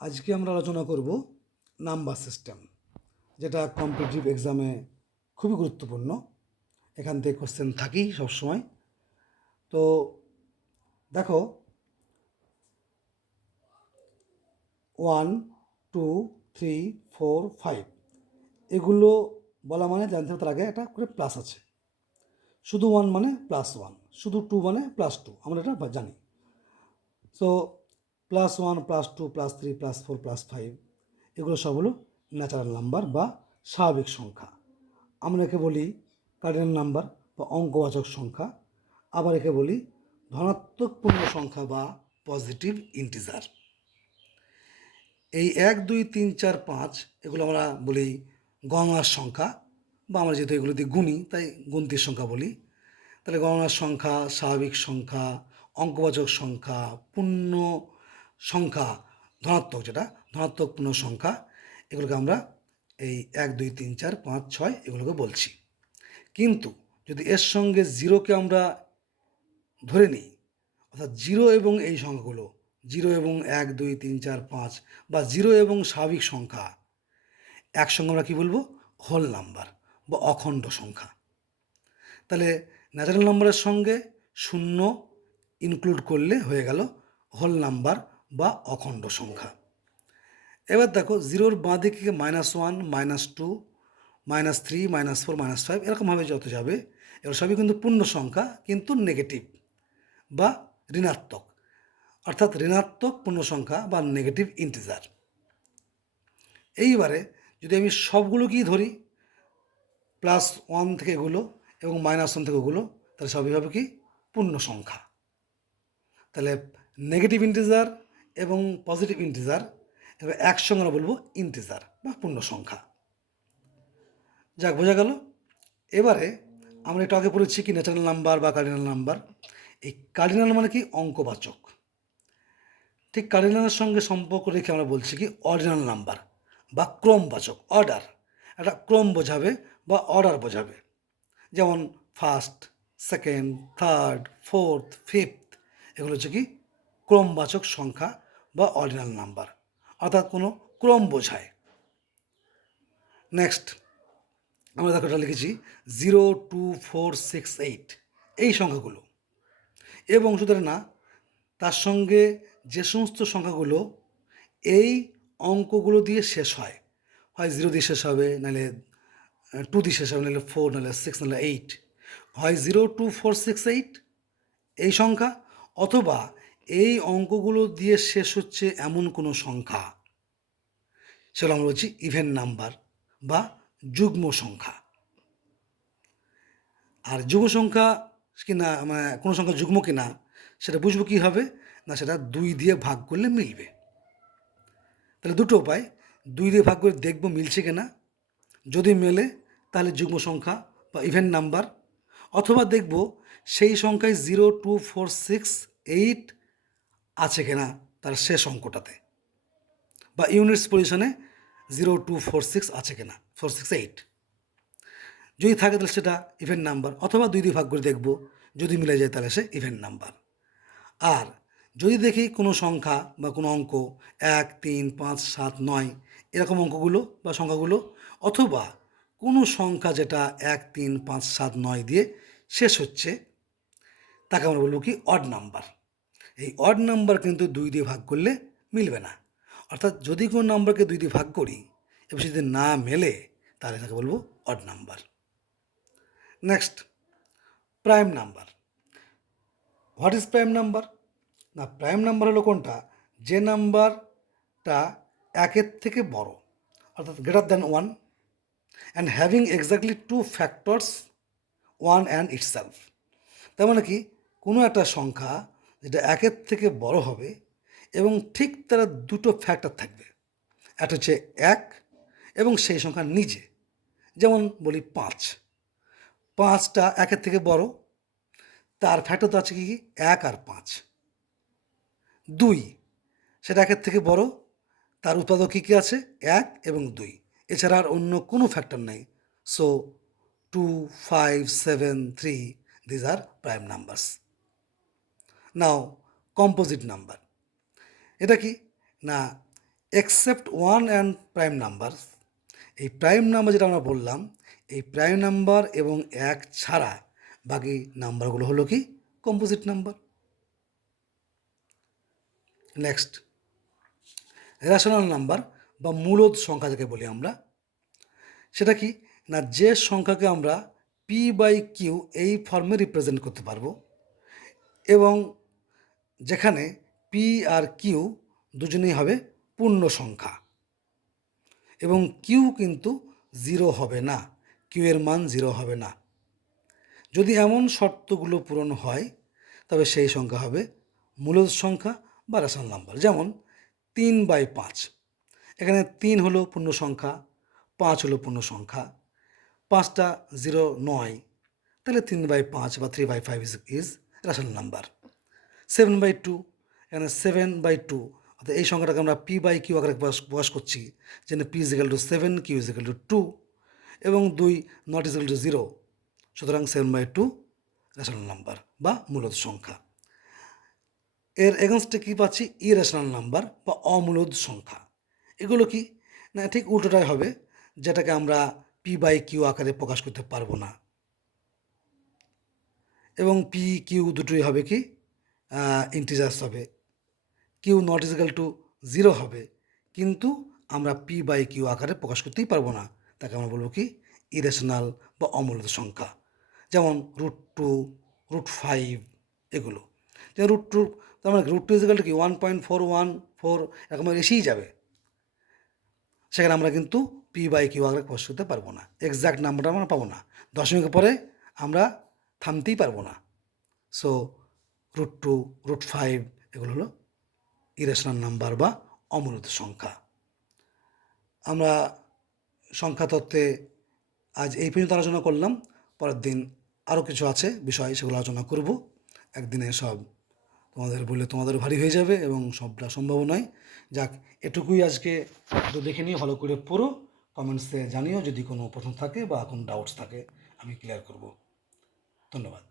আজকে আমরা আলোচনা করব নাম্বার সিস্টেম, যেটা কম্পিটিটিভ এক্সামে খুবই গুরুত্বপূর্ণ। এখান থেকে কোশ্চেন থাকেই সবসময়। তো দেখো, 1, 2, 3, 4, 5 এগুলো বলা মানে জানতে হবে তার আগে একটা করে প্লাস আছে। শুধু 1 মানে +1, শুধু 2 মানে +2, আমরা এটা জানি। সো +1, +2, +3, +4, +5 এগুলো সব হলো ন্যাচারাল নাম্বার বা স্বাভাবিক সংখ্যা। আমরা একে বলি কার্ডিনাল নাম্বার বা অঙ্কবাচক সংখ্যা। আবার একে বলি ধনাত্মক পূর্ণ সংখ্যা বা পজিটিভ ইন্টিজার। এই 1, 2, 3, 4, 5 এগুলো আমরা বলি গণনার সংখ্যা, বা আমরা যেহেতু এগুলো দিয়ে গুণি তাই গুনতির সংখ্যা বলি। তাহলে গণনার সংখ্যা, স্বাভাবিক সংখ্যা, অঙ্কবাচক সংখ্যা, পূর্ণ সংখ্যা, ধনাত্মক যেটা ধনাত্মক পূর্ণ সংখ্যা, এগুলোকে আমরা এই 1, 2, 3, 4, 5, 6 এগুলোকে বলছি। কিন্তু যদি এর সঙ্গে জিরোকে আমরা ধরে নিই, অর্থাৎ জিরো এবং এই সংখ্যাগুলো, জিরো এবং 1, 2, 3, 4, 5 বা জিরো এবং স্বাভাবিক সংখ্যা একসঙ্গে আমরা কী বলবো? হোল নাম্বার বা অখণ্ড সংখ্যা। তাহলে ন্যাচারাল নাম্বারের সঙ্গে শূন্য ইনক্লুড করলে হয়ে গেল হোল নাম্বার বা অখণ্ড সংখ্যা। এবার দেখো, জিরোর বাঁ দিকে -1, -2, -3, -4, -5 এরকমভাবে যত যাবে, এগুলো সবই কিন্তু পূর্ণ সংখ্যা, কিন্তু নেগেটিভ বা ঋণাত্মক, অর্থাৎ ঋণাত্মক পূর্ণ সংখ্যা বা নেগেটিভ ইন্টিজার। এইবারে যদি আমি সবগুলোকেই ধরি, +1 থেকে এগুলো এবং -1 থেকে ওগুলো, তাহলে সবই হবে কি? পূর্ণ সংখ্যা। তাহলে নেগেটিভ ইন্টিজার এবং পজিটিভ ইন্টিজার এবার একসঙ্গে আমরা বলবো ইন্টিজার বা পূর্ণ সংখ্যা। যাক, বোঝা গেল। এবারে আমরা একটু আগে পড়েছি কি ন্যাচারাল নাম্বার বা কার্ডিনাল নাম্বার। এই কার্ডিনাল মানে কি? অঙ্কবাচক। ঠিক কার্ডিনালের সঙ্গে সম্পর্ক রেখে আমরা বলছি কি অর্ডিনাল নাম্বার বা ক্রমবাচক, অর্ডার। একটা ক্রম বোঝাবে বা অর্ডার বোঝাবে। যেমন first, second, third, fourth, fifth এগুলো হচ্ছে কি ক্রমবাচক সংখ্যা বা অর্ডিনাল নাম্বার, অর্থাৎ কোনো ক্রম বোঝায়। নেক্সট আমরা দেখো এটা লিখেছি 0, 2, 4, 6, 8 এই সংখ্যাগুলো। এবং শুধু না, তার সঙ্গে যে সমস্ত সংখ্যাগুলো এই অঙ্কগুলো দিয়ে শেষ হয়, হয় 0 দিয়ে শেষ হবে, নাহলে 2 দিয়ে শেষ হবে, নাহলে 4, নাহলে 6, নাহলে 8, হয় 0, 2, 4, 6, 8 এই সংখ্যা, অথবা এই অঙ্কগুলো দিয়ে শেষ হচ্ছে এমন কোনো সংখ্যা, সেগুলো আমরা বলছি ইভেন নাম্বার বা যুগ্ম সংখ্যা। আর যুগ্ম সংখ্যা কিনা, মানে কোনো সংখ্যা যুগ্ম কিনা সেটা বুঝবো কীভাবে? না, সেটা 2 দিয়ে ভাগ করলে মিলবে। তাহলে দুটো উপায়, 2 দিয়ে ভাগ করে দেখবো মিলছে কিনা। যদি মেলে তাহলে যুগ্ম সংখ্যা বা ইভেন নাম্বার, অথবা দেখব সেই সংখ্যায় 0, 2, 4, 6, 8 আছে কিনা তার শেষ অঙ্কটাতে, বা ইউনিটস পজিশনে 0, 2, 4, 6 আছে কিনা, 4, 6, 8 যদি থাকে তাহলে সেটা ইভেন নাম্বার, অথবা 2 দিয়ে ভাগ করে দেখব, যদি মিলে যায় তাহলে সে ইভেন নাম্বার। আর যদি দেখি কোনো সংখ্যা বা কোনো অঙ্ক 1, 3, 5, 7, 9 এরকম অঙ্কগুলো বা সংখ্যাগুলো, অথবা কোনো সংখ্যা যেটা 1, 3, 5, 7, 9 দিয়ে শেষ হচ্ছে, তাকে আমরা বলবো কি অড নাম্বার। এই অড নাম্বার কিন্তু 2 দিয়ে ভাগ করলে মিলবে না। অর্থাৎ যদি কোনো নাম্বারকে 2 দিয়ে ভাগ করি এবং যদি না মেলে, তাহলে তাকে বলবো odd number. Next, prime number. What is prime number? না, প্রাইম নাম্বার হলো কোনটা? যে নাম্বারটা 1-এর থেকে বড়, অর্থাৎ greater than 1, and having exactly 2 factors 1 and itself. তার মানে কি, কোনো একটা সংখ্যা যেটা 1-এর থেকে বড় হবে এবং ঠিক তার দুটো ফ্যাক্টর থাকবে। একটা হচ্ছে 1 এবং সেই সংখ্যা নিজে। যেমন বলি 5, 5টা 1-এর থেকে বড়, তার ফ্যাক্টর তো আছে কি 1 আর 5। 2, সেটা 1-এর থেকে বড়, তার উৎপাদক কী কী আছে? 1 এবং 2, এছাড়া আর অন্য কোনো ফ্যাক্টর নেই। So 2, 5, 7, 3 these are prime numbers. Now composite number. এটা কি? না, except one and prime number. এই প্রাইম নাম্বার যেটা আমরা বললাম, এই প্রাইম নাম্বার এবং এক ছাড়া বাকি নাম্বারগুলো হলো কি composite number. Next, rational number বা মূলদ সংখ্যা যাকে বলি আমরা, সেটা কি না, যে সংখ্যাকে আমরা পি বাই কিউ এই ফর্মে রিপ্রেজেন্ট করতে পারবো এবং যেখানে পি আর কিউ দুজনেই হবে পূর্ণ সংখ্যা এবং কিউ কিন্তু জিরো হবে না, কিউ এর মান জিরো হবে না। যদি এমন শর্তগুলো পূরণ হয় তবে সেই সংখ্যা হবে মূলদ সংখ্যা বা রেশনাল নাম্বার। যেমন 3/5, এখানে 3 হলো পূর্ণ সংখ্যা, 5 হলো পূর্ণ সংখ্যা, 5টা জিরো নয়, তাহলে 3/5 বা 3/5 ইজ রেশনাল নাম্বার। 7/2, এখানে 7/2, অর্থাৎ এই সংখ্যাটাকে আমরা পি বাই কিউ আকারে প্রকাশ করছি, যেখানে P is equal to 7, Q is equal to 2 এবং 2 নট ইজ ইকাল টু 0, সুতরাং 7/2 রেশনাল নাম্বার বা মূলদ সংখ্যা। এর এগেনস্টে কী পাচ্ছি, ইরেশনাল নাম্বার বা অমূলদ সংখ্যা। এগুলো কি না, ঠিক উল্টোটাই হবে, যেটাকে আমরা পি বাই কিউ আকারে প্রকাশ করতে পারবো না এবং পি কিউ দুটোই হবে কি ইন্টিজার্স হবে। কিউ নট ইজিক্যাল টু 0 হবে, কিন্তু আমরা পি বাই কিউ আকারে প্রকাশ করতেই পারবো না, তাকে আমরা বলবো কি ইরেশনাল বা অমূলদ সংখ্যা। যেমন √2, √5 এগুলো। যেমন √2, তার মানে √2 ইজিক্যাল টু কি 1.414 এরকম এসেই যাবে, সেখানে আমরা কিন্তু পি বাই কিউ আকারে প্রকাশ করতে পারবো না, এক্স্যাক্ট নাম্বারটা আমরা পাবো না, দশমিকের পরে আমরা থামতেই পারবো না। সো √2, √5 এগুলো হলো ইরেশনাল নাম্বার বা অমূলদ সংখ্যা। আমরা সংখ্যা তত্ত্বে আজ এই পর্যন্ত আলোচনা করলাম, পরের দিন আরও কিছু আছে বিষয়, সেগুলো আলোচনা করব। একদিনে সব তোমাদের বললে তোমাদের ভারী হয়ে যাবে এবং সবটা সম্ভব নয়। যাক, এটুকুই আজকে, একটু দেখে নিয়ে ভালো করে পড়ো, কমেন্টসে জানিও যদি কোনো প্রশ্ন থাকে বা কোনো ডাউটস থাকে, আমি ক্লিয়ার করব। ধন্যবাদ।